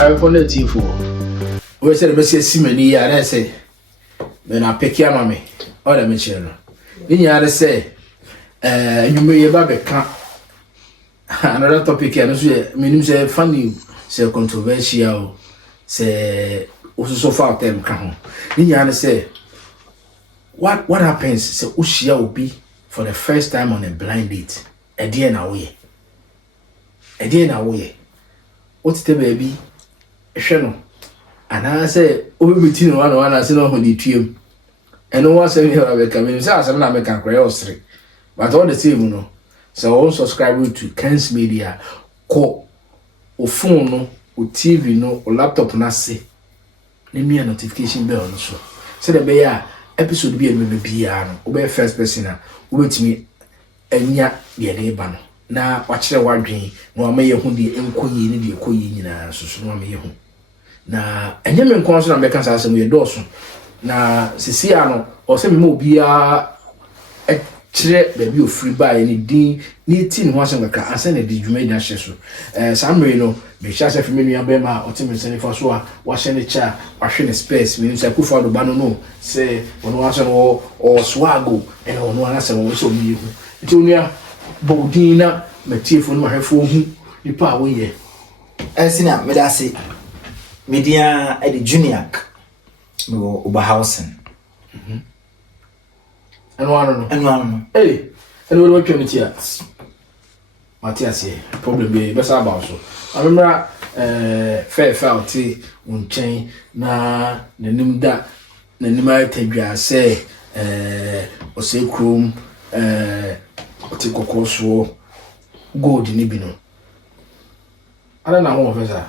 I found it for. We said the best simony, and I say, then I pick your mammy, or the Michelle. Then you say, you may have a cat. Another topic, and means say funny, say controversial, say also so far them come. Then you say, what happens? Say, Ushia will be for the first time on a blind date. A day now, what's the baby? A channel. And I say, oh, between one I say, no, the team. And no one say, you have a coming. So I'm not making a curiosity. But all the same, you know. So all subscribe to Ken's Media, call or phone, or TV, no, or laptop, na say. Let me a notification bell on so. So the bear episode be a maybe or first person, wait me, and ya be a neighbor. Na watch the wording, no may who the enquiry in the queen so no may who. Na and you mean constant Americans as we adore. Na Siciano or some more be a chere baby free by any din ni tin ho asem ka asen na di dwuma ina hyeso samre no me chase fe menu abema otime sene for so a wa hye ne cha wa hwe ne space me nsa ku fa do ba no say ono aso no o swago e ono anase wo so mi hu ti onua bodina metiefo no ahwefo hu nipa wo ye sina me da se media e di junior me wo Oberhausen no. Hey, and what can it here? Matthias, problem be best about so. I remember fair faulty on chain na the name that the name say or say chrome take a course for gold in Ibino. I don't know what that.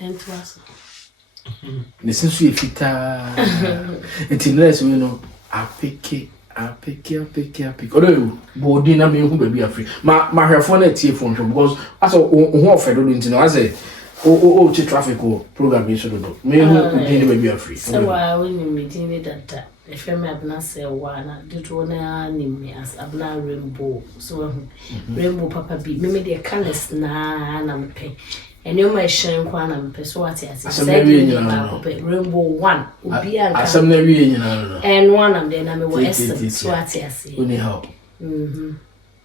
And was Listen to fita. Until we know, I pick it. Although, body na me who be free. My phone at phone because as who offered into I say, oh, traffic program is so do. Me who be free. So I when meeting that if I have not say one, did one me as a black rainbow. So rainbow papa be me the colors na and pay. And you may shine one and persuade as rainbow one would be a some and one of them I'm a western swati as only help.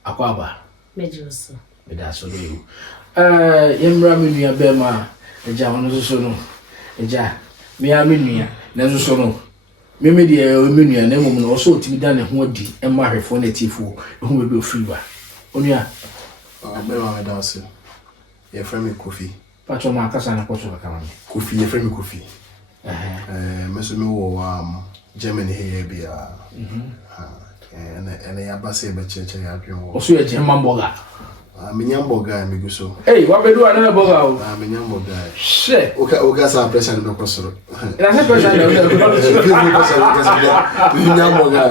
Aquaba majors. That's what you. Yemra Bema, a Jaman Sono, a ja, me Aminia, Nazosono. Mimi dear Minia, and woman also to be done a hoodie and marry for native who will be free. Onia, I don't your friend Kofi. Patron Marcus and a portion of Kofi, your friend Kofi. Messuno, Germany here be and a basse church. Also, a German boga. I'm a young guy, me so. Hey, what we do another boga? I'm a young guy. Shit. Okay, some pressure no person. And I said,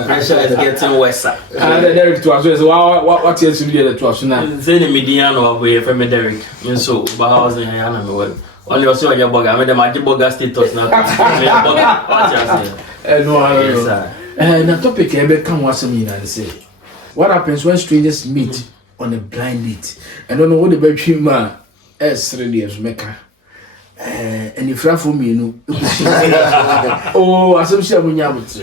pressure is getting worse. And Derek to us, what else you did to us now? Then median or we from Derek. And so, Oberhausen and Yana. Only also your bug. I made the magic bug status now. And the topic I become was a mean and say, what happens when strangers meet on a blind date? I don't know what the baby man is 3 years maker. And if you for me, you know, oh, I some say when you have it.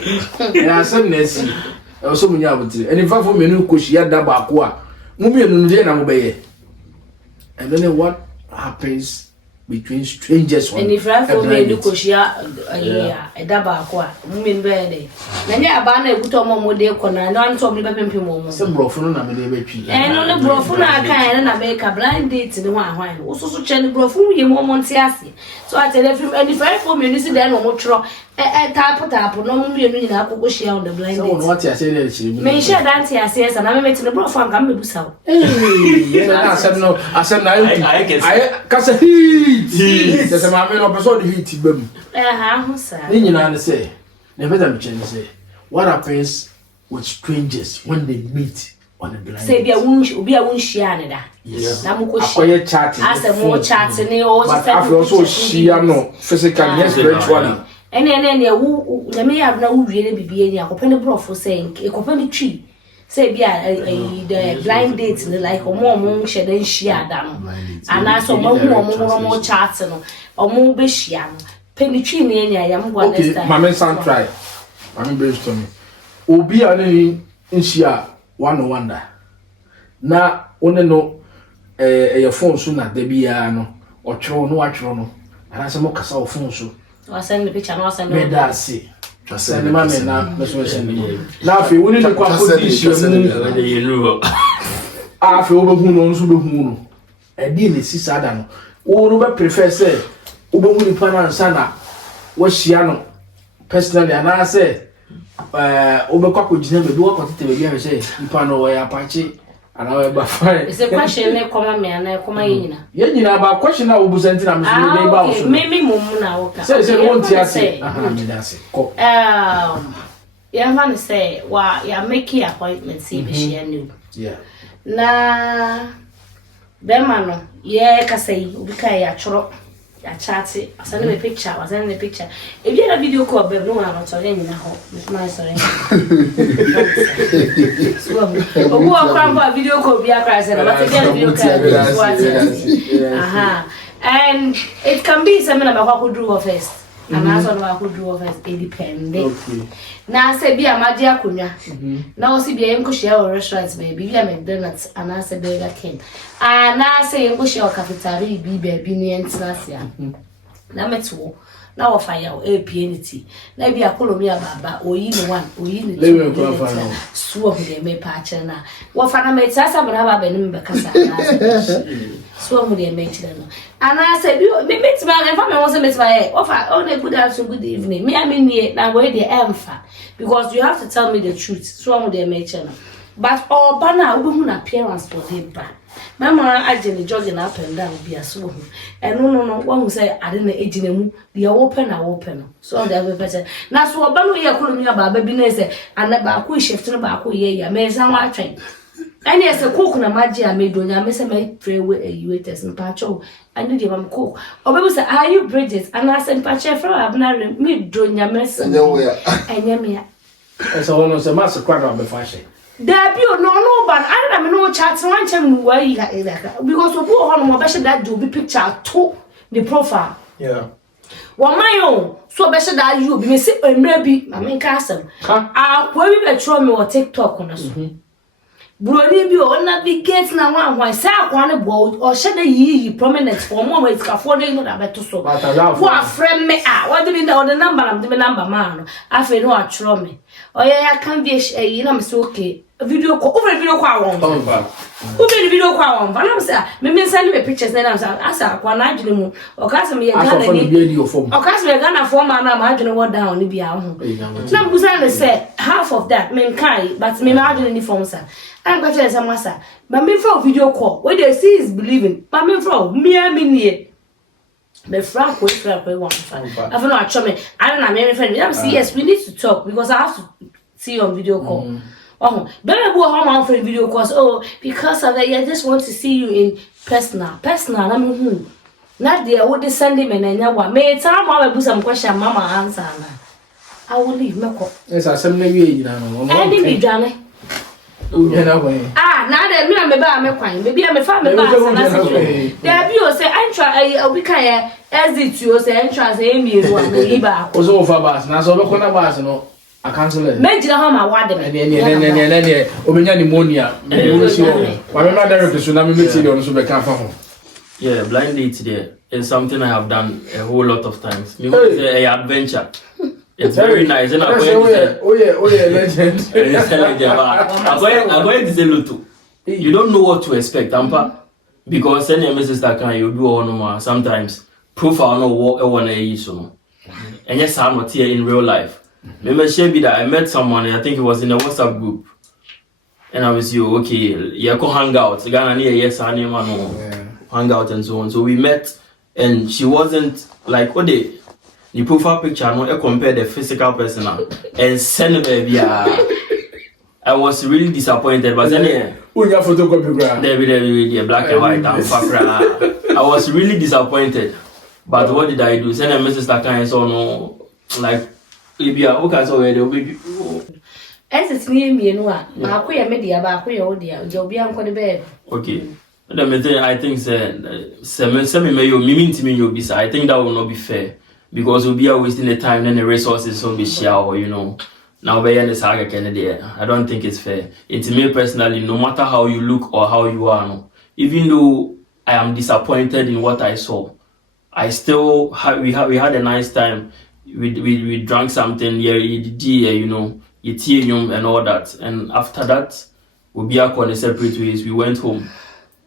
And I some Nessie, also when you have it. And if I for me, no, because she had that backwa, Mummy and Nujana obey. And then what happens between strangers? And if I for me, because she a dabakwa, women bed. Then you have a good more day, and I'm talking about people. Some brofun and a baby. And on the brofun, I can and make a blind date in the one. Also, change brofun, you won't see. So I tell you, and if I for me, you see, then no more tap, no more you know, she on the blind. So what I say, may share dance, I says, and I'm making the brofun come to so. I said, no, I said, I guess a heat. There's a man of person heat. You know, say, never them change say. What happens with strangers when they meet on a blind? Say be a wunsh share. Yes. Namuko chatting. As a more chatting, but after also she no physically, yes, spiritually. And then who may have no really be a company bro for saying a company tree. say be the blind dates like omo share den share da no ana so omo chat no omo be share no penitwi ne nya yam go next time mama san try mama brainstorm obi ani nshia one wonder na one no your phone so na da bia no otwero no atwero no ana se mo kasa o phone so I send the picture no send me da see send me na me so send me na fe woni ne kwa position mu a fe obehu no nso behu no e di ne sisada no wo no be prefer say obehu ni pa na nsa na wo hia no personally ana say obekwa ko gina be wo ko tete be bia say nipa no wo ya pachi ana we ba fine it's a question ne koma me ana koma yina yina ba question na obusanti na me so dey ba wo so me mum na wo ka say won ti ase me da ase ko ya van say wa ya make appointment see be share new yeah na bema no ye ka say obi ka ya choro ya chat send me picture send me picture if you have a video call be no one not sorry na ho my sorry so obu akwa video call be akra say na but get video call and it can be something about what do first and also about what do first it depends okay na say be amadi akonya na o si be enko share or restaurants baby be McDonald's and I say Burger King and I say enko share cafeteria be baby ni entrasia na meto na wo fire o APNT na be akolomi ababa oyi ni one oyi ni two so of the me patch na wo fa na me sasa bra ba be ni me kasa so mo dey make them and I said me meet man and family wants to meet my offer oh good afternoon good evening me I mean here na go dey emfa because you have to tell me the truth so mo dey make them but all bana obi na appearance for them ba mama agene jogging up and down be aso and no one say I didn't agene mu dey open so they have person na so obano ye kolumi ababa bi na say and ba ko shift no ba ko ye ya me san wa twen and yes, a cook na magia made on your miss my pray with a waiters and pacho. I knew you cook. Or maybe say, are you Bridget? And I sent Pacha for Abner, me doing your mess. And Yamia. As almost a master crowd of the fashion. There be no, but I don't know chats one time where you got because of who on my better that do be picture to the profile. Yeah. Well, my own, so better that you be missing maybe I mean, castle. I'll probably be me or TikTok on us. Brony bi o navigate na wan say akwa ne bo o she na yi prominent for mo we ka for dey no da beto so for friend me what do mean the number am the number man afi no atro me o ya kan bi yi na me say okay video call over video call won over video call won na me say me send me pictures na say asa akwa na adwene mu o ka say me ya Ghana ni o ka say me Ghana for man na ma adwene wo down ni bia ho na me say say half of that me kai but me ma adwene ni form sir I'm going to tell you, but me from video call. What they see is believing. But me from me near. Me Frank we want to find. I don't know. I don't know. My friend, I'm see. Yes, we need to talk because I have to see you on video call. Oh, better go home on for video calls. Oh, because of that, I just want to see you in personal. I mean, who? Not there. What they send him and then what? May time I will do some question. Mama answer. I will leave. Me call. Yes, I send me you know. Any be done. Now that me and me ba me kwan baby me fa me ba sana say there be o say entra obi kan exit you say entrance me ru am e ba o so fa bus na so be kona bus no I cancel it me jira ha ma wade me ne o be nya pneumonia me wo si o wa me ma direct so na me meet you no so be kan fa ho yeah blind date there is something I have done a whole lot of times me say a adventure. It's very nice. And I'm going legend. I'm going to say Lutu. You don't know what to expect, Ampa. Because any sister can you do all no more. Sometimes profile no what I want to use so. And yes, I'm not here in real life. Remember Shebi that I met someone, I think it was in a WhatsApp group. And I was you, okay, you go hang out. Ghana near yes, I name hang out and so on. So we met and she wasn't like what they the profile picture no compare the physical person and send baby I was really disappointed but then your photocopy the black and white and I was really disappointed but what did I do send a message that kind so no like maybe okay so where the baby It's near me, no. I queer media about queer audio, you'll be on the bed. Okay. I think semi may you mean to me you'll be. I think that will not be fair because we'll be wasting the time and the resources will be share or now by the saga Kennedy. I don't think it's fair. It's me personally, no matter how you look or how you are, no, even though I am disappointed in what I saw, I still we had a nice time. We drank something, Ethereum and all that, and after that we'll be on the separate ways. We went home.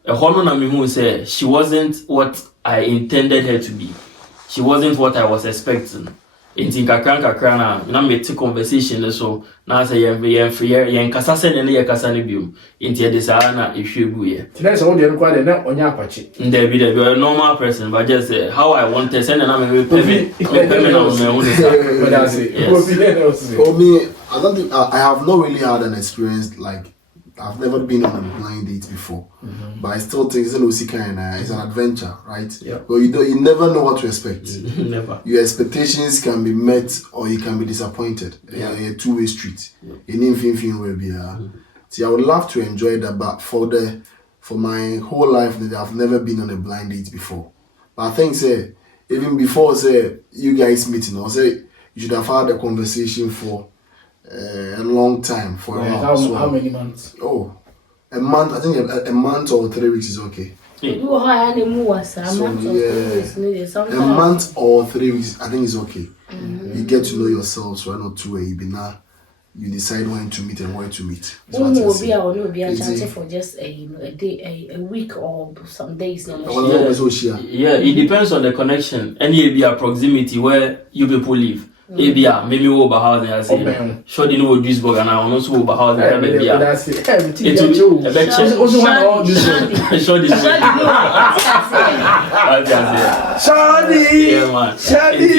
A honor na me who said she wasn't what I intended her to be. She wasn't what I was expecting. In kakra na mete conversation so na say yen kasa se ne kasa ne biom. Inti de sa na ehwebu ye. Today so dey require na onya apache. There be a normal person, but just how I wanted send na me pay na me who dey. For me, I don't think I have not really had an experience like I've never been on a blind date before, but I still think it's an adventure, right? Yeah. But you never know what to expect. Never. Your expectations can be met or you can be disappointed. Yeah. A two-way street. Will be. See, I would love to enjoy that, but for my whole life, I've never been on a blind date before. But I think, even before, you guys meeting, or you should have had a conversation for a long time for a while. How many months? Oh, a month. I think a month or 3 weeks is okay. A month or 3 weeks, I think is okay. You get to know yourselves 1 or 2 way. You decide when to meet and where to meet. Will be a chance for just a day, a week or some days. Yeah, it depends on the connection. Any be a proximity where you people live. Maybe maybe over house and say sure you know Duisburg and I also over house and maybe that's it. Also one all this sure this yeah man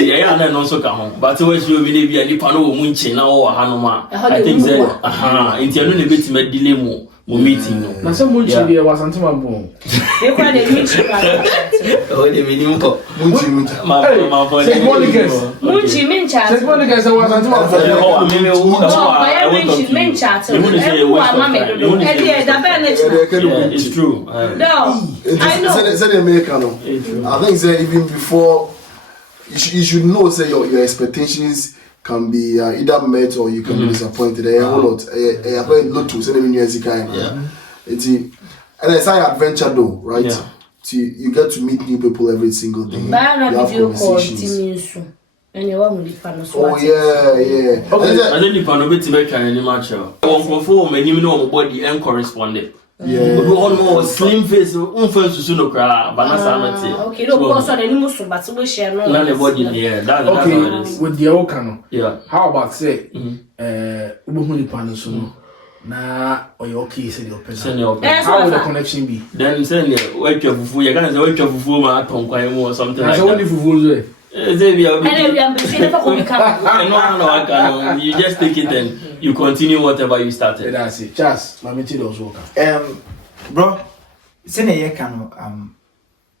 yeah and also come but when you be any pano munchi na o hanoma I think say into no be to delay mo meeting no na so munchi be was antima bon they call the munchi oh the minimum munchi mincha se quando que essa was antima it's true no I know I think say even before you should know say your expectations can be either met or you can be disappointed. A whole lot. A very lot to send years kind. And it's an adventure though, right? Yeah. You get to meet new people every single day. You have conversations. Oh yeah. Okay. I think the panel bit to make any match. One perform and you know body and correspondent. Yeah. We all know slim face, unfriends to no cry, but okay, no, because on any Muslim, but we share no. Not the body, yeah. That's okay. How it is. With the Okano, yeah. How about say, Ubuntu Panosuno, na or your key said your person. How would the connection be? Then send you wait your food. You're gonna say wait your food, my tongue, or something like that. Only for you just take it and you continue whatever you started. That's it. Just my material was working. Bro, say you can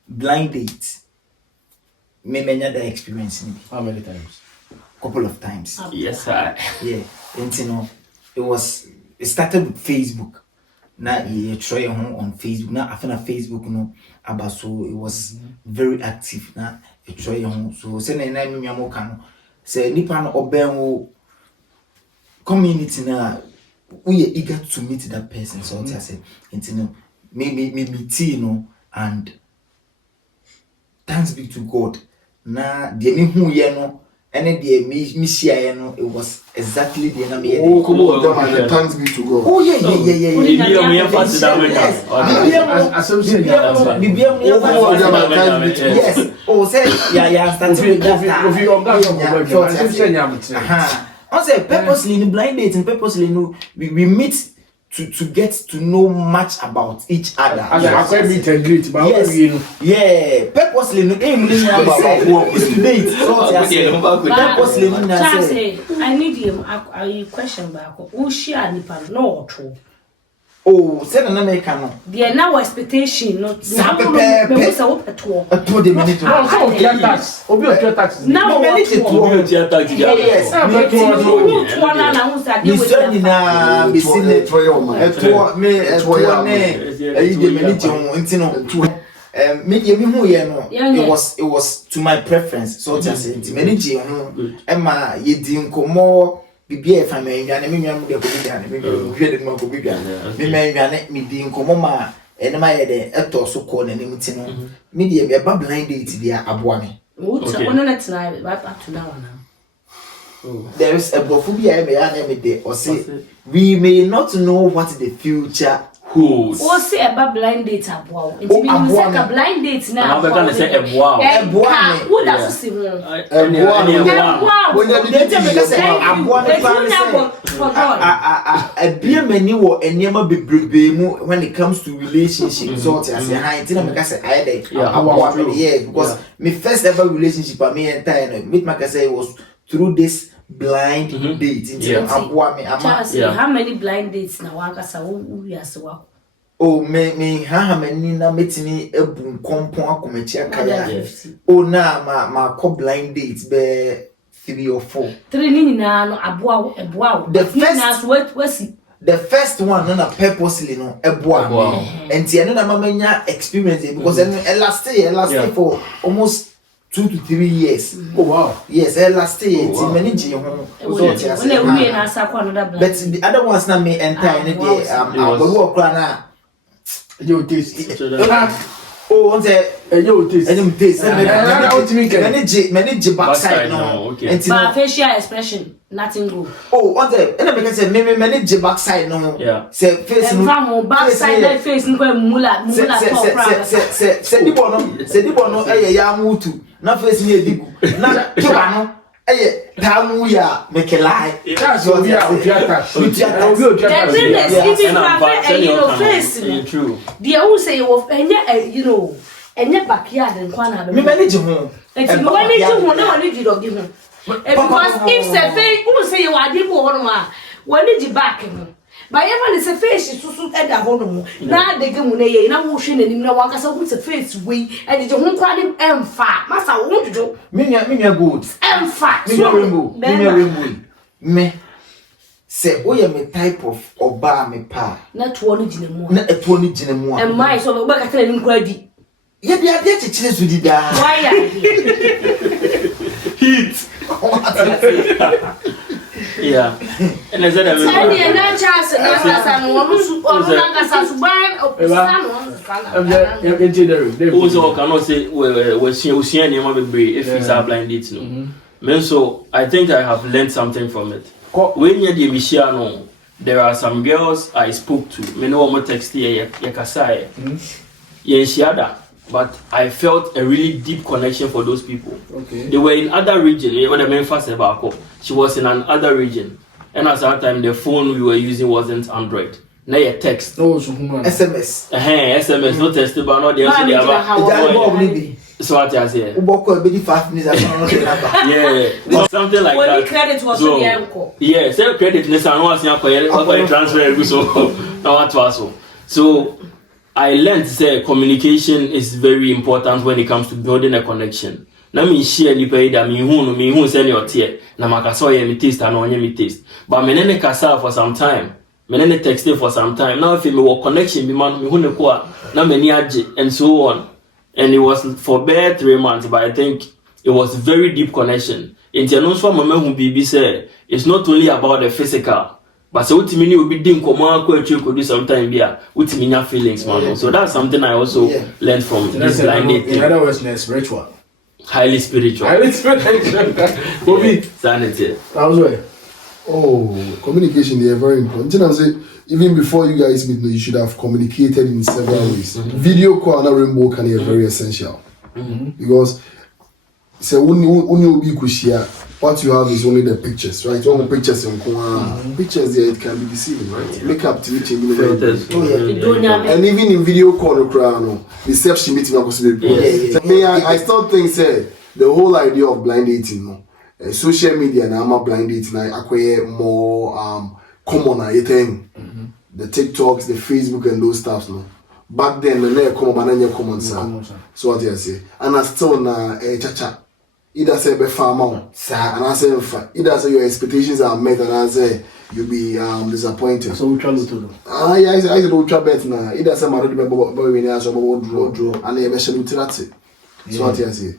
blind date. Me the experience. How many times? Couple of times. Yes, sir. Yeah, and it started with Facebook. Now you try on Facebook. Now after Facebook, about so it was very active. Now you try on so say na me mo kan say nipa no oben community na we are eager to meet that person. So I say me and thanks be to God. Na de me hu ye no ene de me share no it was exactly the na me. Oh, come on, thanks be to God. Oh yeah. Yes. Oh say yeah starting I say purposely in blind dating, purposely we meet to get to know much about each other. Yes. Meet and greet, but yeah, purposely is to date. Purposely I need him. I question back. Who share nipa no true. Oh, said an American. There now expectation not Pepe. A to the minute. tax. Obi o tax. Now Me manage it to yes. Me son na me sin it to me it was to my preference. So just manage Emma ye din komo bibia fa me nwane me nwan de ko bibia me hwe de ma ko bibia me nwane me din komo ma ene ma ye de eto so ko na nim ti no me de be ba blind date dia aboa me there is a bophobia me ya me de o say we may not know what the future holds. O say about blind date aboa. Enti me say ka blind date na. I'm going to say aboa. Aboa. Who does see one? Aboa. When you dey tell me say aboa me a beer many wo enema bebrebe mu when it comes to relationship. So I say hi enti na me say I dey aboa me yeah because my first ever relationship I me entire meet my say it was through this blind date into aboa me ama how many blind dates na waka sa wo wiase wa oh me ha many na metini ebu kompon akomachi akaya oh na ma ko blind dates be 3 or 4 3 ni na no aboa the first the first one na purposely no eboa me enti eno na mamanya experience because it last for almost 2 to 3 years. Oh wow. Yes, last year it's many G home. But the other ones na me entire any day but work na You taste. oh on say You taste. Any taste many G backside no. But facial expression nothing go. Oh on say and I say many G backside no. Say face no backside face no mula say di bono ya mutu na face ni edigu na tuba no tamu ya mekelai That's what we are. True. The who say you know and backyard and kwana me manage home and you want to know need you give him because if say who say you are people on ma when did you back him by even is a face so at the home na de gemu na ye na wo hwe nanim na wakasa wo se face we and you won kwade emfa masa wo dodo me good emfa me rainbow me say o ye me type of oba me pa na to no gina mu na eto no gina mu and my so be ka tell ni kwa di ye bia de chechire so di da why ya heat Yeah. And I said Sandy na chance na kasa no wo su na kasa su ban opisa no also cannot say we see any if it's a blind date no. Men so I think I have learned something from it. When you the Michiano, there are some girls I spoke to. Me no more text here yakasa ye. But I felt a really deep connection for those people. Okay. They were in other region. What I mean first about she was in another region, and at that time the phone we were using wasn't Android. Now you text. No, SMS. SMS. No text, but not the so what I say. Yeah, something like when that. the credit was so, the uncle. Yeah, self credit. Transfer. So I learned that communication is very important when it comes to building a connection. Na me share ni pay da me hu send your tear. Na makaso ye me taste and onye me taste. But me nene kasa for some time. Me nene texting for some time. Now if me work connection be man me hu ne kwa na me ni age and so on. And it was for bare 3 months, but I think it was a very deep connection. In Tianoswa mama hu bibi say it's not only about the physical. But so ultimately will be doing could do sometime here ultimately feelings man. So that's something I also learned from this blind date. In other words, spiritual. Highly spiritual. Bobby. Sanity. Oh, communication they are very important. And say even before you guys meet, you should have communicated in several ways. Video call and a rainbow can be very essential because say when you be kushia, what you have is only the pictures, right? All the pictures in pictures there it can be deceiving, right? Makeup to meet and even in video call no reception meeting I still think say the whole idea of blind dating no social media now blind dating I acquire more common thing the TikToks, the Facebook and those stuffs no. Back then the never come and then common sir. So what you say? And I still na chacha. Either say be farmer, sir, and I say either say your expectations are met and I say you'll be disappointed. So we try to do. Yeah, I said we try bet now. Either say my boy we need so draw and they be shall utility. So what you say?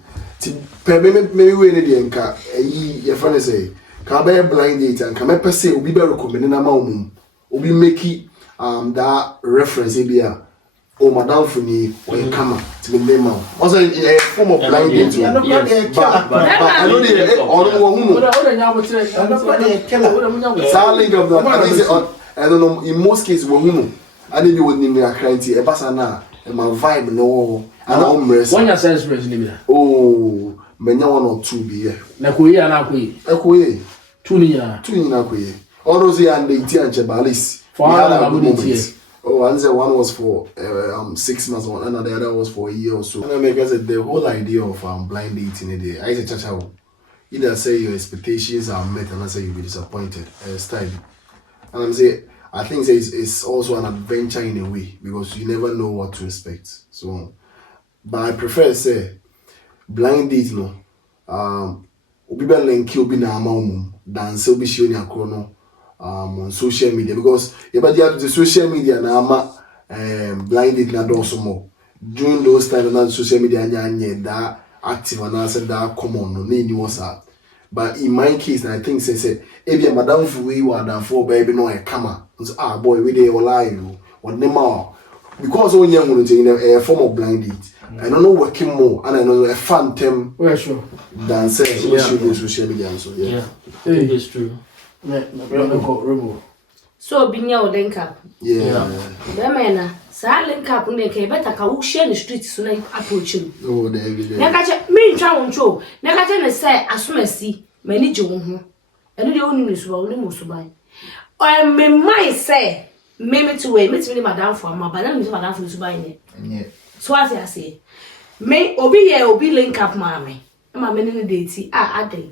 Maybe we need the nka your friend say can be blind date and can me say obi be recommend na ma umum obi make that reference here. Oh, madam for me, when you come to me, name out. Also, a form of blind date. But I know they link of that. I don't know. In most cases, women, I didn't know name their client. A basana, and my vibe no. And I'm rest. One year sense president. Oh, many one or two be here. Nakuye and Akui. Akuye. 2 years. 2 years Akuye. All those here and the Tian Chebalis. For other moments. Oh, and the one was for 6 months, and the other was for a year or so. And I make said the whole idea of blind dating in the I say chacha. Either say your expectations are met, and I say you'll be disappointed. Style. And I'm saying I think it's also an adventure in a way because you never know what to expect. So, but I prefer say blind date no. Obi be link you be na amount than say obi share ni akrono. On social media because you have the social media na ama blinded na do some more during those times na social media anya that active and answer that common no any WhatsApp but in my case I think say if madam for we were than for baby no e kama so boy we dey live what name because when you in a form of blinded I don't know working more and I know a fun term Sure than say social media and so yeah it's true. So be near link up. Yeah. The man, sa link up on the cave, better can share the streets so like approach him. Oh, there we go. Nakacha, me town show. Nakacha say, as soon as see, many Joe. And the only news will almost buy. I may might say, maybe to wait, meet me madam for my banana, madam for to buy it. So as I say, may obi link up, mammy. My many dates, I day.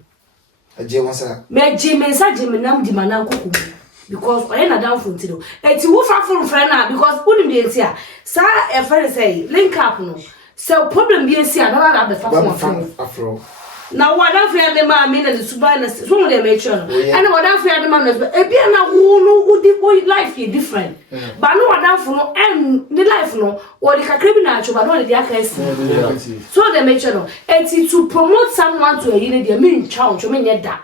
A Jemasa. Me Jimmy nam di manan kuku because I na down from tino. Eti wo fa from friend na because unim dey ntia. Sa e friend say link up no. So problem be ntia na na be fa from afro. Na wada fa de ma me na the subai na so mo dey make sure no. And wada fa de ma na e bia na wo no udi life is different. But no wada for no and the life no or the criminal cho but no dey aka so they make sure no. Eti to promote someone to a unit dey mean challenge me nye da.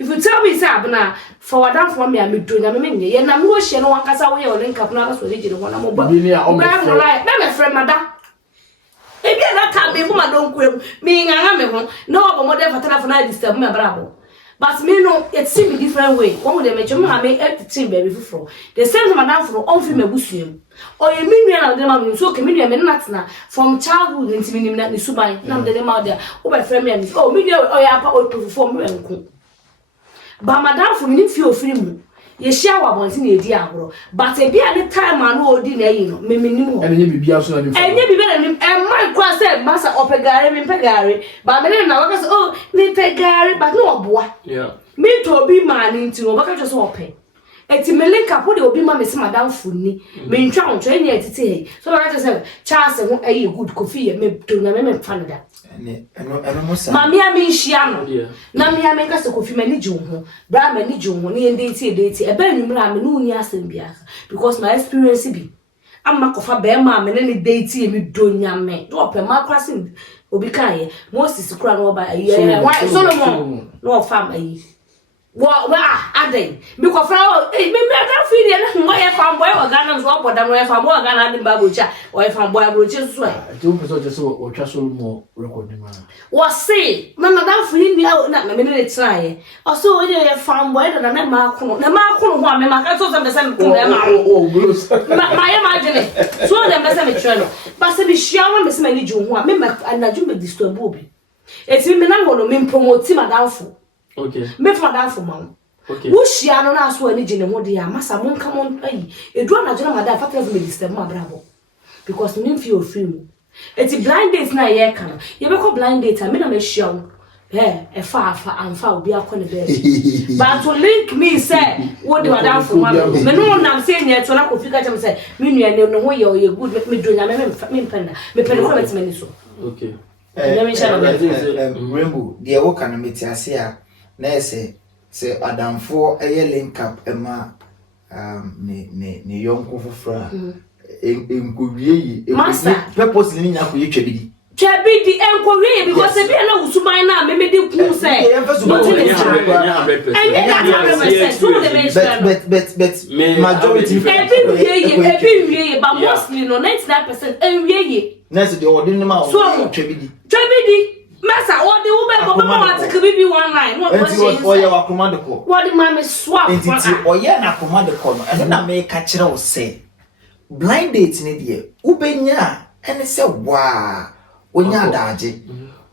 If you tell me say abna for wada for me am do na me nye ye na me wo hye no wankasa wo ye o link up na so dey gire ho na mo ba. Na me friend mada. Ebi na ka me kuma don kwem me nganga me ho na obo mo dey fatana for na disturb me brabo but me no it seem different way one dey me chuma me team baby fufro the same madam for on fi mabusuem o ye me nua na dey ma me so ke me nua me na tena from childhood until me na ni suban na dey ma there o ba friend me oh me nua o ya pa o to for me enko ba madam for me fi ofiri mu ye share wa bonti na edi agoro but e bia the time an odi na yi no me nim ho enye bibia so na enye bibia na nim e my kwa say masa opegare me pegare ba me na waka say oh me pegare but no oboa yeah me to obi man nti no baka so ope eti me link up de obi ma me se madam funni me ntwa onto enye etiti he so baka say chance ho ayi good kofi ye me to na me fanada eno mo sa mami ami hia no na mi ami ka se kofi mani ju ho bra mani ju ho ne date e ba nwumra me no uni asem bia because my experience bi amma kofa be ma me ne date e mi donya me do ope ma kwase obi kan ye Moses kura no ba ye why Solomon no fam ayi wa adai mi ko fra me da fi de na mo ye fam boy wa Ghana so oboda mo ye fam boy Ghana de ba gocha o ye fam boy abroche so e do person just o twa Solomon record ni ma wa say na da fi ni na me ne try o so o ye fam boy na me ma kono ho a me ma ka so se me se me kono e ma blues ma ye ma jene so de me se me treno ba se bi hia ma me se me ni ju ho a me ma anaju me disturb obi eti me na ngono me promote madam fo okay me for that for man okay wo hia no na so ani gine ho de ya masa mon ka mon ayi edu na jena madam fatela for me disturb ma bravo because me feel free mu eti blind date na ye kan ye be ko blind date me na me hia far and far be a corner bed. But to link me, say, what do I down for one? Me no I'm saying yet, so I could figure out say, me no way you're good, make me doing a me pen comments so. Okay. Rainbow, the work and meet us here. Say Adam for a link up Emma ne young fra in Korea. Master, purposely in a Chabidi enquiry because if you know Subai now, maybe you say, majority, but mostly no 99% and next the ordinary man. So, Chabidi, Master, what the Uber want to be one line. What the mammy swap or yeah, command the corner, and then I may catch it all say blind dates in a dear Ubenya, and they say, wow. When you daje,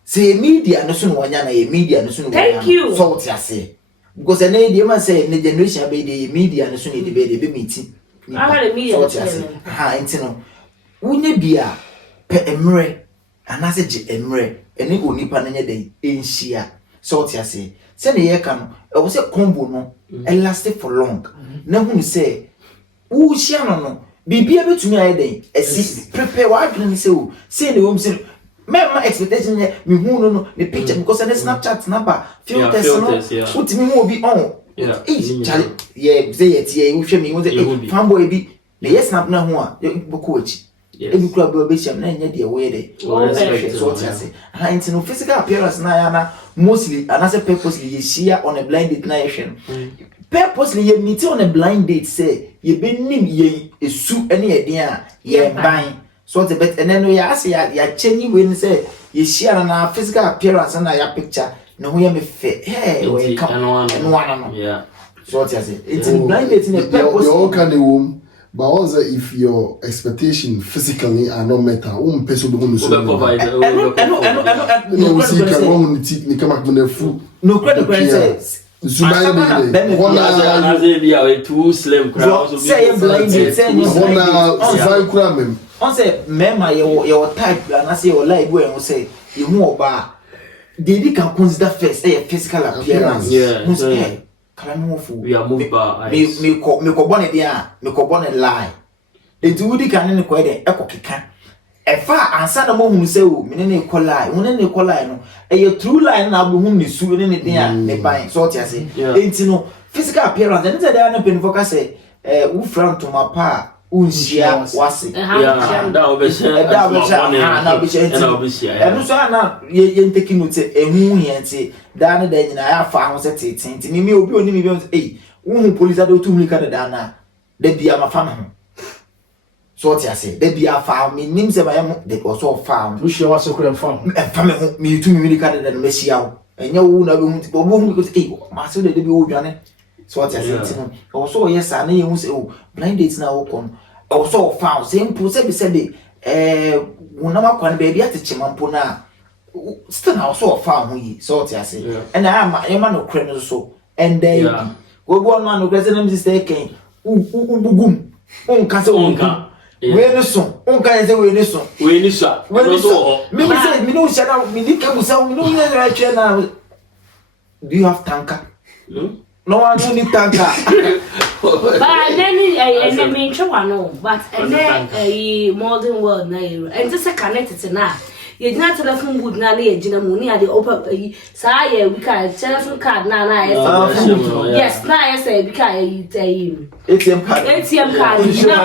say media no soon one yana media no soon. Thank you. So what you say? Because an idea man say the generation be the media no soon the be meeting. I had a media. So what you say? Ha, intino. Unye bia pe emre, anase je emre, eni onipa na nye dey enhia. So what you say? Say the year can I was say combo no, it lasted for long. Na hu say, who share no. Bibia betumi aye den, esi prepare wa adwene say o, say the home say my expectation me hu no the picture because on Snapchat number filters no utimi hu obi on Charlie say yet ye wo hwe me wo say fanboy bi na yes snap na hu a boko achi ebi kura be sham na nya de we de so what you say and no physical appearance na ya na mostly and as a purposely ye share on a blind date na ye purposely ye meet on a blind date say ye be nim ye esu ene ye den a ye ban so the bet and then you ask ya change when say you share na physical appearance na ya picture no we me fit hey we come and one yeah so what you say it's blind dating a purpose you all can womb but also if your expectation physically are not met one person be so provide no see can one ni come na fu no credit says too slim crowd say blind dating on say mema your type and I say your life where you say you more ba they can consider first physical appearance yeah we are moved by me ko bone dia me ko bone lie enti wudi kan ne ko de ekokeka efa ansa na mo hu say o me ne ko lie wo ne ko lie no true lie na bo hu ne su ne dia ne ban so tia say enti no physical appearance and say dia na pen focus say wo front to my pa unshia wase da obesha enu so na ye take note ehu hiente da na da nyina ya fa ho se tete ni mi obi oni mi bi wo police ado tu mulika da na da bia ma fa ho so what you say da bia fa mi nim se ba ya de o so fa wo hia wase kura fa ho fa me ho mi tu mulika da na me hia wo enya wo na be hu ti bo hu ko say ma se de bi wo dwane so what you say ti no o so yes na ye hu say blind date na wo kon also found simple say be said wona makwan baby atiche mampo na still na also found hu so what you say and I am no kre no so and then we go on no kre say them sister ken ubugum onka say onka we no so onka say we no so me say me no shara me ni kebu say me no nya right here na do you have tanker no one need tanker but then I mean but and then modern world na and just connected na you not telephone good na na gina mu ni ade open sa ya we can telephone card na yes na yes we can ATM card na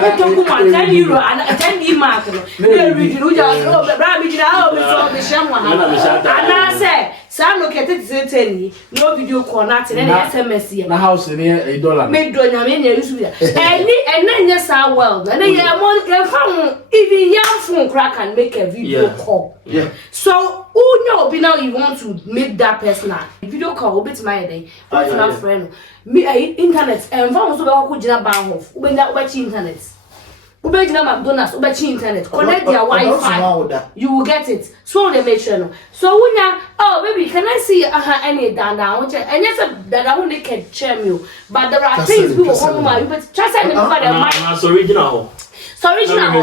we talk about 10 euro and 10 mark no we do just bra me gina we so be sham and I say sa no kete tseteni no video call na tene na SMS ya na house ni $1 me do nya me nya yusu ya eni nya sa well na ya mo can phone even young phone crack and make a video call so who know be now you want to make that personal video call bit my day what's my friend me internet and phone so be ko gina ban off we na we internet we gina McDonald's we internet connect their Wi-Fi you will get it so they make sure no so when oh baby can I see any down which and yes that I only can share you but there are things people come you but just say the original original.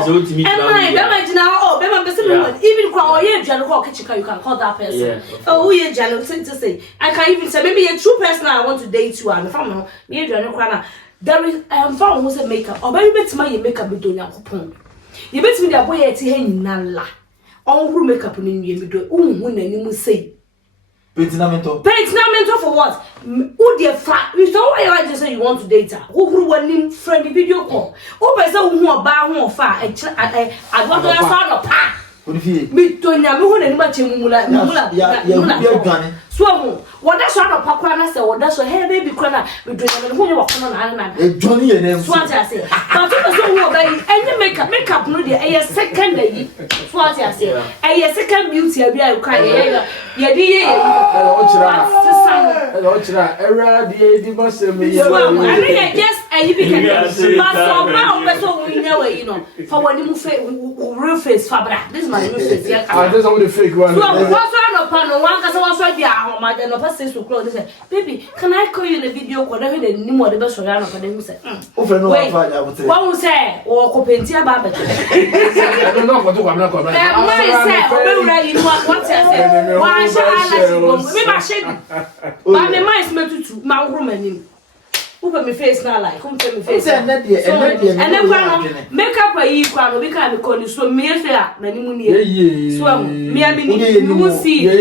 Even call you can call that person. Oh, we to say. I can even say maybe a true person I want to date you and from me there is found who's a makeup or maybe it's my makeup with Donya Kupon. You bet me that boy at Nala. All who makeup in you do when you say. Pentinamento For what? Who dear fat? You know why I just say you want to date her? Who want him friendly video call? Who by some who are bar who are far? I want to sound of pa. Me Donya Moon and Matching Mula. So, what that's what a papa say, or that's a hair baby corner with who you walk on island. Johnny and them. What I say. But any makeup, no, a second lady. What I say. A second beauty, I cry. Yes, I became but so we know, you know, for when you real face fabric. This is my real face. I just want the fake one. So, what's on upon one because I was right there, my then of us to close. Baby, can I call you in a video? Whatever the new the best around for them say. Wait, what will say? Or Copentia Babette. I don't know what to come. You know what I said? Why shall I let you go? Maybe I should. But my mind's meant to my woman. Who me face now like? Come tell me face. And then makeup a year, we can't call you so me fair. Many money. So me, I mean, you will see. I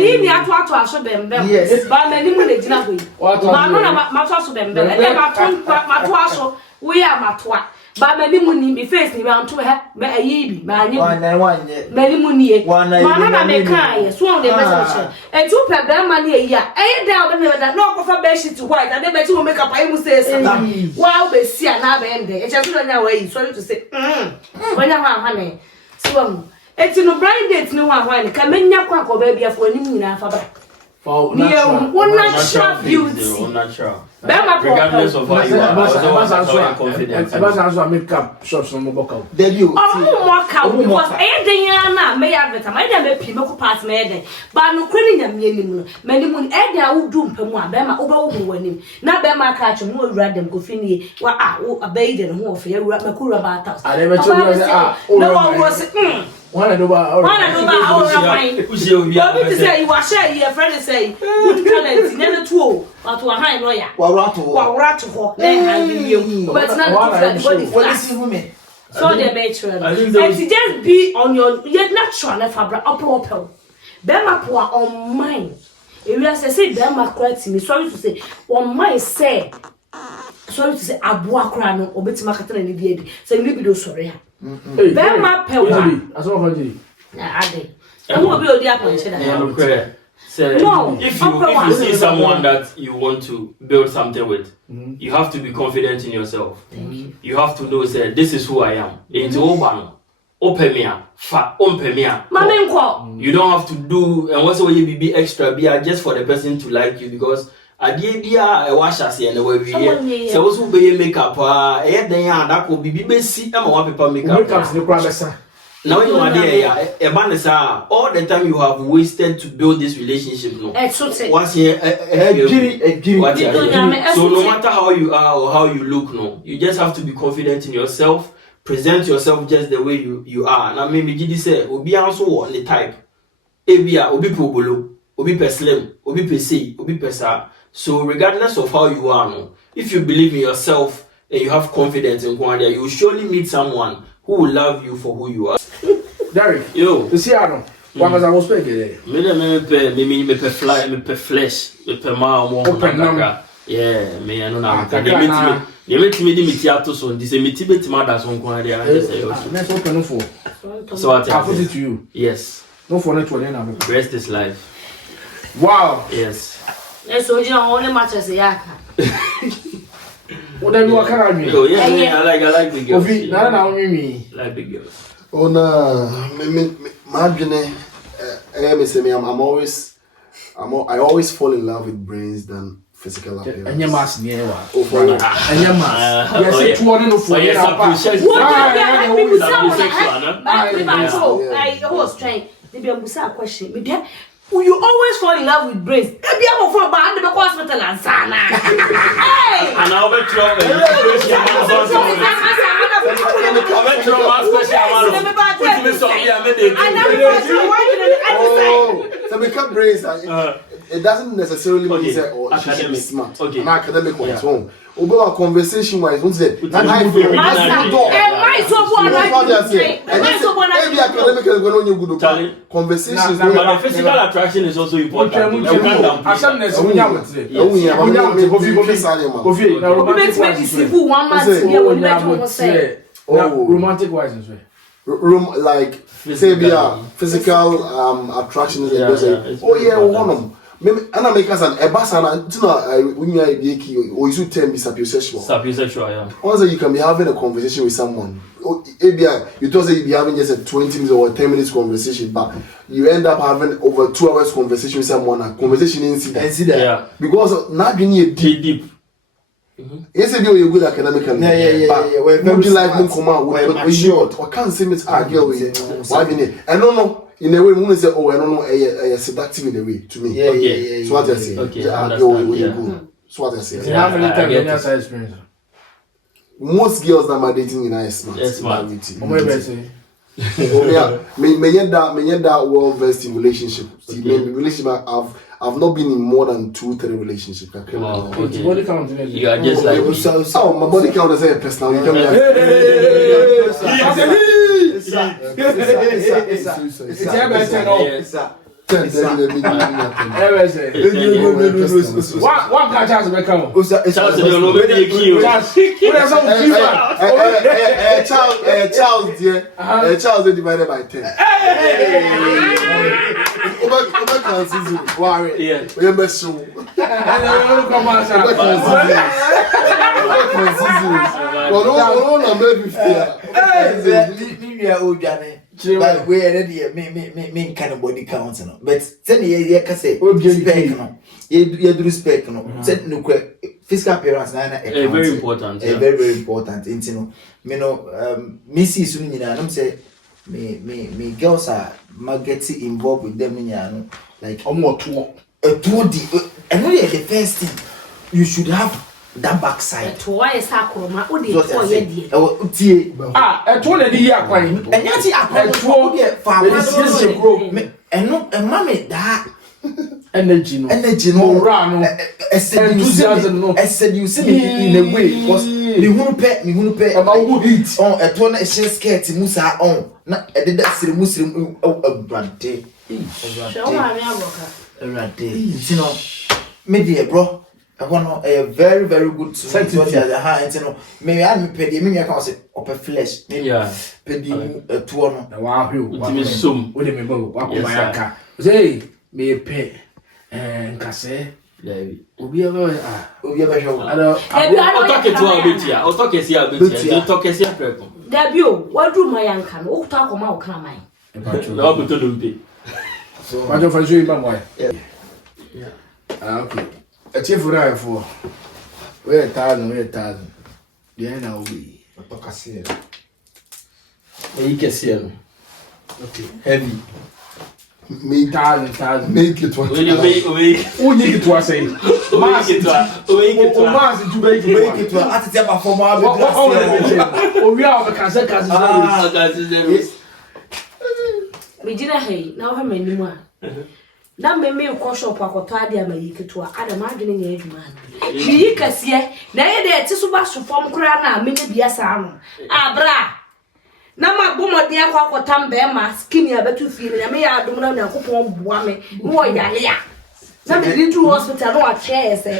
need to show them. Yes, but many money did not win. What my toss to them? My toss, we are my twat. But many money be face me round to her. May a ye be my many money. One I make kind, swung the message. And 2 per damn money a year. I doubt that no for bed to white. And then bet you make up. I will say something. Wow, they see another end. It's just another way. Sorry to say, when I have honey. Swung. It's no blind date, no one. Come in your crack or baby for any in fabric. For natural beauty. Regardless of how you are, confident. I make up shops on mobile. Debut. Oh, because Ediana may have it. I never people pass me, but no cleaning them minimum. Many moon Edia will do Pema, Bema over winning. Now Bema catch and more random go finish. What a baby and who fear Makura Batas. I never told you. No one was. One of the say you are sharing your friend say good talent never two or to a high lawyer. But not body. So they're better. And to just be on your yet natural fabric upper. Bema poor on mine. If you say Bema correct me, sorry to say, on my say. Sorry to say, Abua Crano or Betty Macatan and Idiot. Say, maybe do sorry. Bema Pelly. I saw her. I won't be the apple. No, if you see someone that you want to build something with, you have to be confident in yourself. You have to know, say, this is who I am. It's over. Open me up. You don't have to do and what's you be extra be just for the person to like you because I wash us and the way we here. So also be makeup. That could be basic. I'm a paper makeup. Now you are there, all the time you have wasted to build this relationship. No, once here, so no matter how you are or how you look, no, you just have to be confident in yourself. Present yourself just the way you are. Now maybe Gidi say, Obi also on the type. Ebia, Obi Pobolo, Obi per slim, Obi per say, Obi per sa. So regardless of how you are, no, if you believe in yourself and you have confidence in one day, you will surely meet someone who will love you for who you are. Derek, yo, you see, I don't. What was I was speaking? Me fly, me flesh, me ma more. Yeah, me I don't know. You meet me the theater so this me tibet matters on kwa there. Let's open for. So I put it to you. Yes. No for net one now. Rest is life. Wow. Yes. Yes, so you only matches yaka. What do you can me? Oh yeah, I like big girls. Now me. Like big girls. Oh no, me I always fall in love with brains than physical appearance. And your mask near one. And your mask. Yes, it's one of I was trying. Maybe I'm a question. You always fall in love with brains. Maybe I'm for bad the hospital and sana. Hey! And I'll be trouble. bet you ask question. So become brains. It doesn't necessarily mean that she should be smart. Okay. My academic one's wrong. About conversation wise, what's it? And I feel conversations. But physical attraction is also important. Romantic wise as well. Like physical attraction is oh yeah, one of them. And I make us an ebasana, when you are or you should tell me sapiosexual. Sapiosexual, yeah. Also, you can be having a conversation with someone. ABI, you thought that you'd be having just a 20 minutes or a 10 minutes conversation, but you end up having over 2 hours conversation with someone. A conversation incident. Yeah. Because not being a deep. Yes, if you're good academically. Yeah. Would you like to come out with short? Or can't say it's argue with why being I don't know. In a way, when say, oh, I don't know, a seductive in a way to me. Yeah. So what I say. Okay. So what I say. how many times you have experience? Most girls that are dating in are smart. Yes, smart. Many that well versed in relationships. Relationship I've not been in more than 2-3 relationships. Wow, okay. Body count. You are just like oh, my body count is a personal. You One catch has become. Charles divided by 10. But we already me kind of body count, no. But then you can say respect, no. You do respect, no. Said no physical appearance, na very important. Very important. You know, me no me see soon, you know. I'm say me girls are getting involved with them, you know. Like more and really the first thing you should have. That backside. Why is that chroma? What did you at one of the year quite. And yet, I and mammy that energy no run. I said you see me in a way because me who pay about who eat on a tone a share skirt musa on not a did that Muslim brand day. You know, maybe bro. I want a very good and you know maybe I pay me can say upper flesh maybe pay to one wow you sum with me go wakomayaka say me pay and kase obi ever show I talk it to our betia o talk esi abetia you talk esi apreko Dabio what do my yanka o talk ma o kan man na ko to lumpe so what you for you man okay a chief for where 1,000 yeah now we okay heavy make 1,000 make it what we who need it was saying mass it to make it at the perform we are the cancer me dina hey now ha manimu na me ko shop akoto ade amayiketo a ada ma adwene nya adwuma no yi kase na ye de ti so ba so fom kura na me ne bia sa no abra na ma bomode akota mbe ma skin abetu fie na me ya adom na yakopon boa me wo yale ya na me di to hospital no a chair say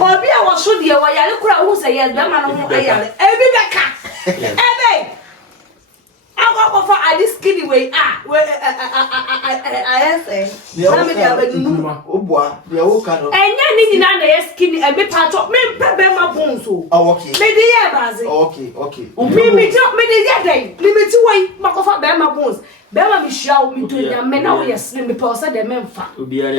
obi a wo so de wo yale kura wo say yes be ma no mo ayale ebi beka ebe I for a skinny way. I say, and then in skinny and be part of me, my bones. Oh, okay. Maybe, yeah, okay. Me, limit away, mark off my bones. Bella me show me to your men. Now, yes, let me pass the men. My body, I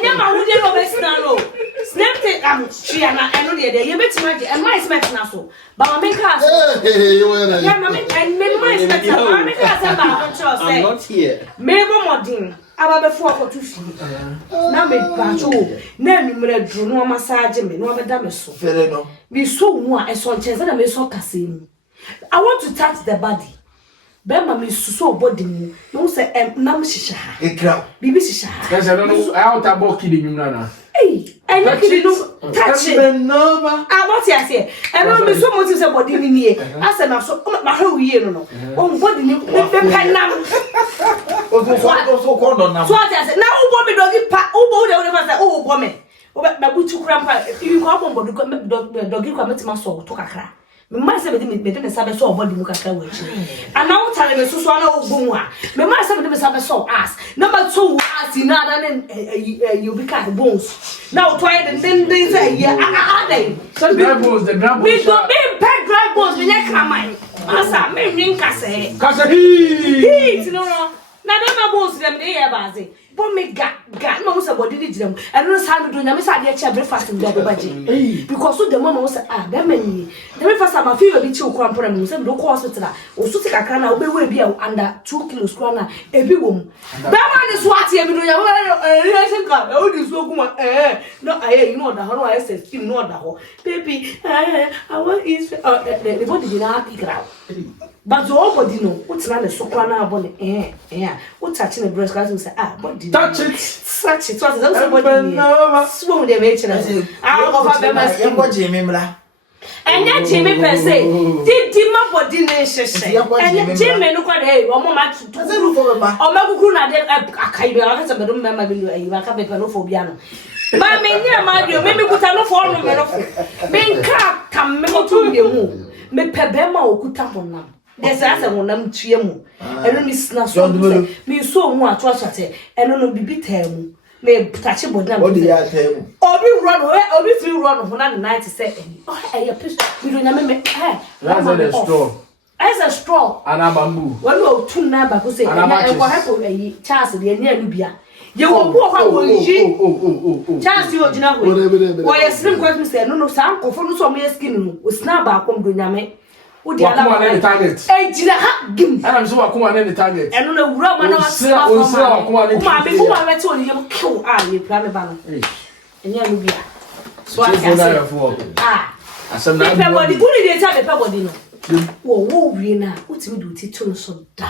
never would ever best now. Snap it, Chiana, and only a day. You bet my and my smack now. But I make us. Yeah, mamma, and maybe my smack. I'm not here. Maybe more aba before for 2 feet. Na me pacho. Na mi mre dru no massage me no beda me so. Fere no. Me so hu a so nchen na me so kase mu. I want to touch the body. Bema me so body mu. No say na me shisha ha. Ekra. Bibi shisha ha. Yes, I don't know. I out about kidding you now. Hey, I no kid no touch it. Benova. I want to say. And no me so motive say body ni nie. Asa na so ma ha wiye no. On body ni be penam. So called on now. So I said, now who me doggy pa who dey never say oh bo me. My butu krampa you go up on doggy kwa metima so to kakra. Me ma say me sabe so body mu kakra we chi. And now tell me so na ogbum a. Me ma say me sabe so ass. Number 2 ass na then you be kind bones. Now try the then say yeah then. So dry bones, the dry bones. We go be pet dry bones we nya kramai. Asa me rin kase. Kase he. No. Na dem na bones dem dey here baze. But me ga no say body dey jam. I don't say me do nya me say dey check breakfast in there baje. Because so the mama say dem mani. The breakfast am feel be chi okwan pora me say do call hospital. O so take akra na obewe bi under 2 kilos kra na ebi wom. Be man dey so ati e bi do nya relation ka. E o di so kuma no you know that how I say skin no that ho. Baby I want is the body dey na pick out. But the whole body no, what's not a soprano bonnet? What touching the breast? I say, body touch it, touch it. What's that? Somebody swoon the nature. I go have them what Jimmy Mla. And that Jimmy per se did my body nation. And Jimmy look at hey, one moment to do for my Maguna. I can't remember you. I can't be panophobia. But me near my dear, maybe put no form of being crap. Come me to you. Me pebema okuta honam. There's as a honam chiemu. And me snaps on me so mu atwasate. And no bibi temu. Me touch bodam. What do you tell? Obi run away, obi free run honam night say. Oh, I push. We don't me. That's a straw. As a straw. And bamboo. When you two number who say, I will have a chance the near Libya. You will walk out chance you original. Why a slim question say, no, some confirm so me skin with snap back on Gunyame. Would the other target? Eh, and I'm so I the target. And on a rubber, I met only you kill you plan a banner. And you will so I can I said, nobody, who did they tell the pebble? Whoa, we now, what's me do to so da.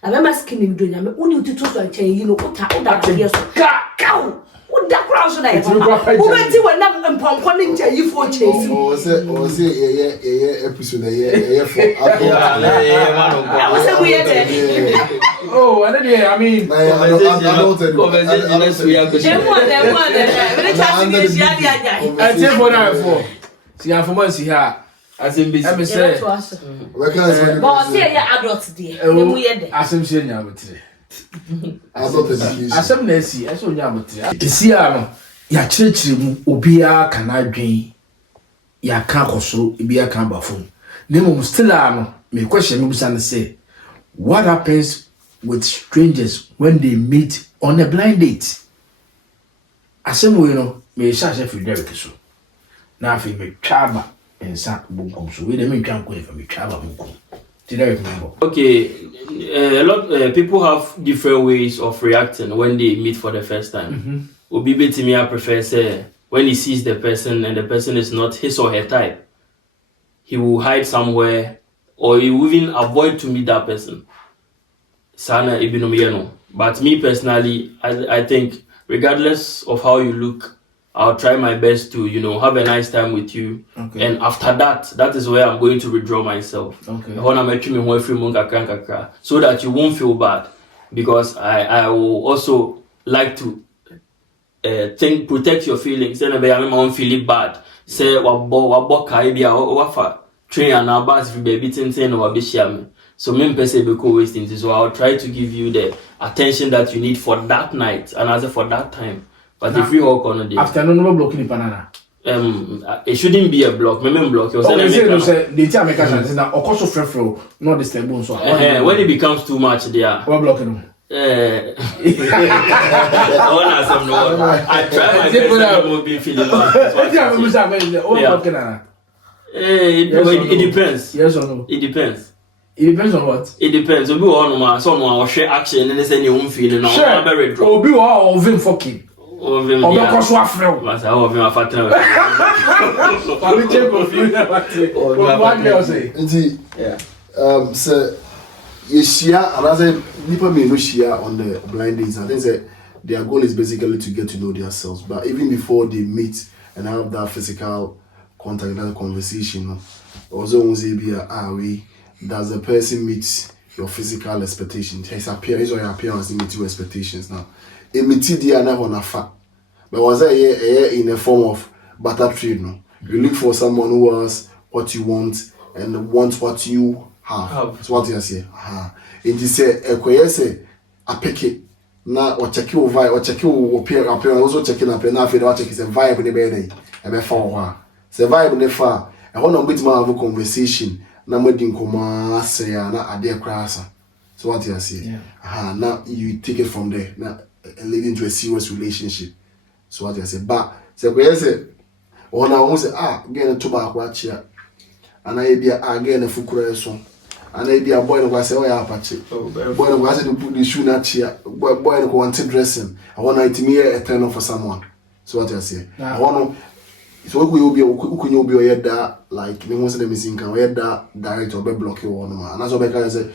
I remember skinning doing them, only to talk like you know, what years. Cow! What that crowd should I have? Who went to when I'm pumping you for chasing? Oh, say, episode I was a weird. Oh, I mean, I tell what I for. See, I'm for months here. As in busy, I say, but say you're adults, dear. As I'm saying, I would say. As I'm Nancy, I saw Yamut. You see, ya church, Obia can I dream? Ya can't also be a camber phone. Nemo still me question me and say, what happens with strangers when they meet on a blind date? As some way, me shall if you dare so. Now, if you make trouble. And sat bunkum, so we didn't try to from travel bunkum. Did I remember? Okay, a lot people have different ways of reacting when they meet for the first time. Obibe to me, I prefer say when he sees the person and the person is not his or her type, he will hide somewhere or he will even avoid to meet that person. Sana ibinomiyano. But me personally, I think regardless of how you look, I'll try my best to, have a nice time with you. Okay. And after that is where I'm going to withdraw myself. Okay. So that you won't feel bad. Because I will also like to protect your feelings. Then I won't feel bad. Say, train and our bus if baby tin or bisham. So me person be wasting this. So I'll try to give you the attention that you need for that night and also for that time. But if you walk on a day afternoon, no blocking the banana. It shouldn't be a block. Maybe block. They tell me that of course of frefro, not the stable. So when it becomes too much, they are blocking. I try my best to not be feeling bad. It depends. Yes or no? It depends. It depends on what? It depends. Obi one ma so no share action and they say you feel no very drop. Obi wa of him fucking. Of him. Obi ko so afrel. Mas I of him afatra. Obi check confuse what you say. Indeed. Yeah. So you share another people may not share on the blind dates. I think that their goal is basically to get to know themselves. But even before they meet and have that physical contact, that conversation, also won't say be we does the person meet your physical expectations? His appearance or your appearance meet your expectations now. It meet the other on a fact. But was that in a form of barter trade? No, you look for someone who has what you want and wants what you have. That's what you say. It is say a pick it. Now or check your vibe or check your appearance. Also checking up and after that check is a vibe in the bed. A bit far. It's a vibe in the far. I want to bit more of a conversation. Na modin koma say na ade krasa. So what you say? Now you take it from there. Now leading to a serious relationship. So what you say? But say ona won say get to back watch here. And I be again a fukura so. And I be a boy no say o ya apache. Boy no say to put the shoe na chair. Boy no want dressing. I want it me a turn on for someone. So what you say? I want so we will be that like me want to missing can we that direct or be block you one man and that's what I say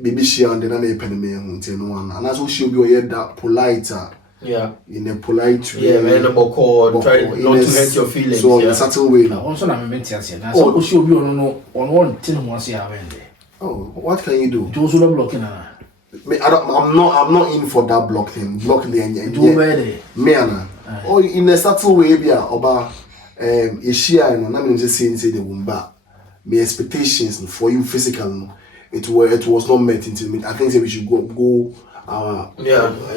baby share and then I pay me one and that's what she will be that polite in a polite way man about try not to hurt your feelings so in a subtle way now also na me mentia na so she will be on one thing once you have there. Oh, what can you do? You also not blocking her. I'm not in for that block thing and do better me or in a subtle way be oba a share no na me just say the womba my expectations for you physical it was not met until me. I think we should go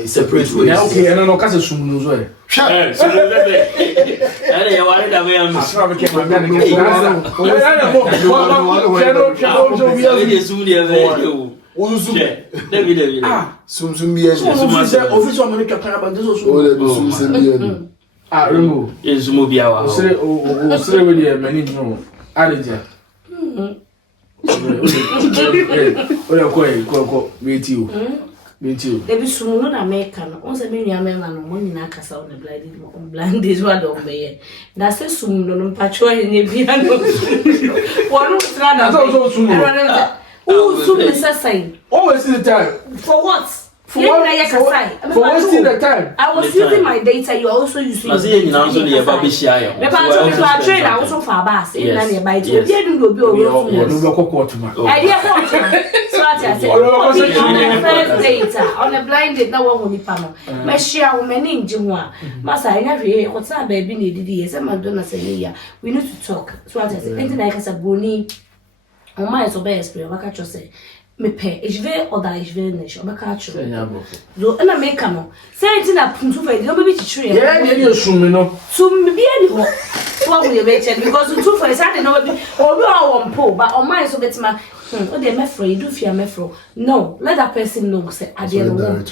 separate ways. Yeah, okay, and I know cause sum no so. Sure. So and you want that way am asra be ke my Sum bien. Official America kan ba ndeso sum. Sum bien. Rembo. Yezumo bia wa. Osire we dey many no. Adeja. Ko wait you. Ebi sumu no na America no. On se me nua me na no mo nyina kasa on blind is what don be. Na se sumu no mpacho enye bia no. Wonu tra na. So sumu. Sumu is saying. Always the time. For what? For wasting the time. I was using my data, you also using it. I you also the baby share. The part train also for bus. In any by it. You didn't go on a blind date, no one will panel. My share many in Jimwa. Master, I never hear what's up, baby. Yes, I'm gonna say, we need to talk. So I said, anything like as a bony on my so best, but I can say. Me pay HV or that HV nation obeka cho do na make no say anything na puntu for you be chichire yeah you sum no sum be any ho so we be check because puntu for say no be obi o won but on my so betima o dey me free do fear me free no let that person know say I dey no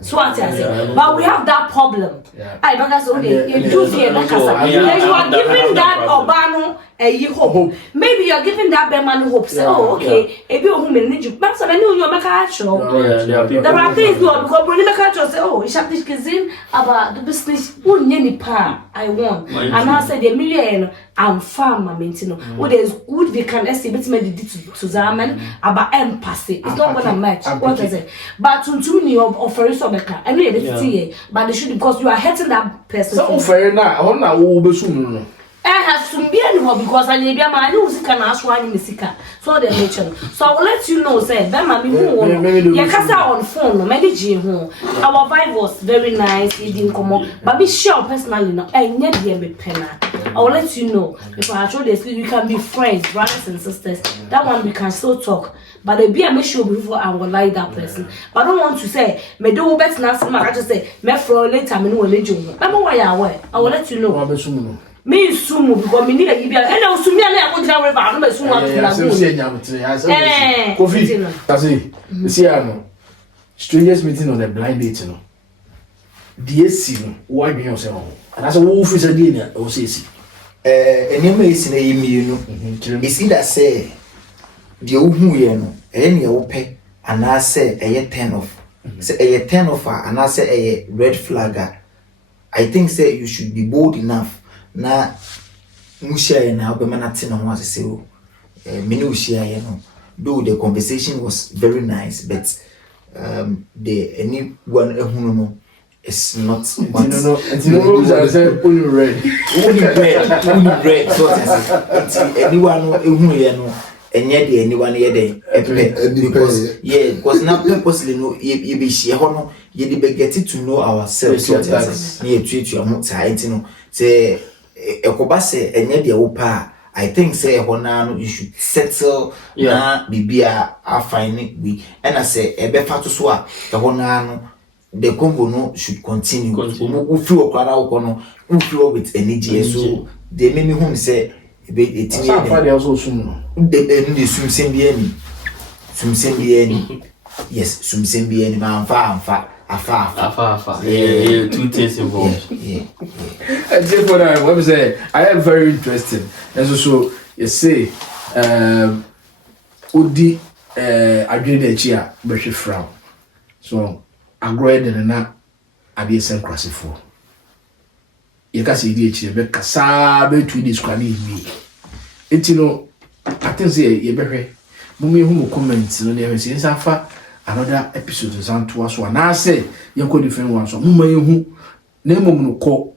so what I say but we have that problem I because okay you do fear na kasa you are giving that obano a hope maybe you are giving that man hope say oh okay ebi ohun me need you but so many you make a show the right thing is because when you make a show say oh you should be about the business unye ni pa I want and I said the million I'm farm maintain what is good we can estimate me to zaman about empathy it's not gonna match what is it but to me offer so beka and we dey but they should because you are hurting that person so offer na I na wo be sum no I have some beer because I need my music and ask why musica. So they mention. So I will let you know, say, that might be who. Yeah, cause on phone, many G home. Our vibe was very nice, it didn't come on. But be sure personally, no, I never hear me penna. I will let you know. If I show this, we can be friends, brothers and sisters. That one we can still talk. But the beer make sure before I will like that person. But I don't want to say, me do better now. I just say, me for later, me no let you know. Remember why I wear. I will let you know. Me sumu because me need a ibia and I sumu na I go try we ba no me sumu atu na go Kofi that's it see ano strangers meeting on a blind date no the AC no why be yourself and as a wolf is a dinner or say enema esi na yemienu esi da say the ohu ye no ene ye wope ana say eye turn off say eye turn off ana say eye red flag. I think say you should be bold enough na mushia ye na obema na tena ho asese o mini ushia ye no though the conversation was very nice but the anyone ehunu no it's not what you know I said only red so anyone ehunu ye no enye de anyone ye de because now purposely no ye be share ho no ye de be get to know ourselves so that ye treat you am say no say ekoba say enye de wo pa I think say ho na no you should settle na bibia afine we and I say ebe fa to so a ho na no the convo no should continue. We feel with energy so they make me home say it's also soon the sum sembieni yes sum sembieni ma afa yeah two things involved and therefore what we say I am very interested and so you say odi adwene echi a behwe from so agree na abi sen krasifo ye ka se di echi be kasa be tu dis kwani mi etino atense ye behwe mumi hu mo comments no na say safa another episode zanto so na say ye ko different one so muma ye hu na mum no ko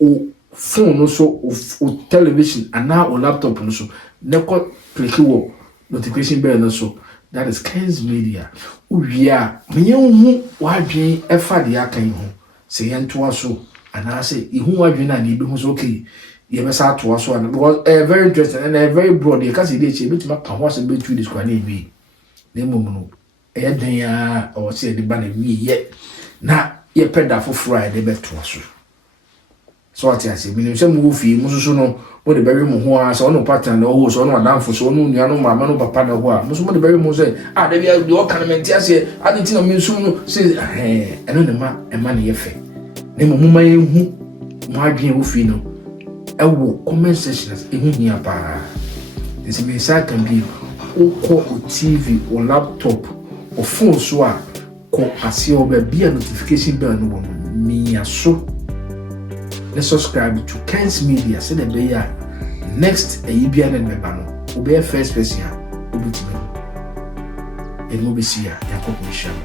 o phone no so o television ana o laptop no so na ko click wo notification bell no so that is Ken's Media. Uwia menye hu wadwen efa de akan hu se yento aso ana se ihu wadwen na de bi hu so okay ye be sa to aso ana because very interesting and very broad ye ka se de che betima pa ho se betu dis kwa na ebi na mum no e dan ya o se de ba na wi ye na ye peda for Friday betu aso so ati ase mi se mu fi mu so no wo de bury mu ho a so no pattern no so no adamfo so no nua no mama no papa na ho a mo so mo de bury mu say da bia de o kan menti ase adenti no mi so no say eno ne ma e ma ne ye fe ne mo ma ye hu mo adwen wo fi no e wo comment section e hu hia pa this me say can be o ko o TV o laptop o phone so a ko ase o ba bia notification bell no wo mi aso. Let's subscribe to Ken's Media. Say the be next Ibia and Mebano. Ube first person. Ubutime. And Mubisia. Yakob Michelle.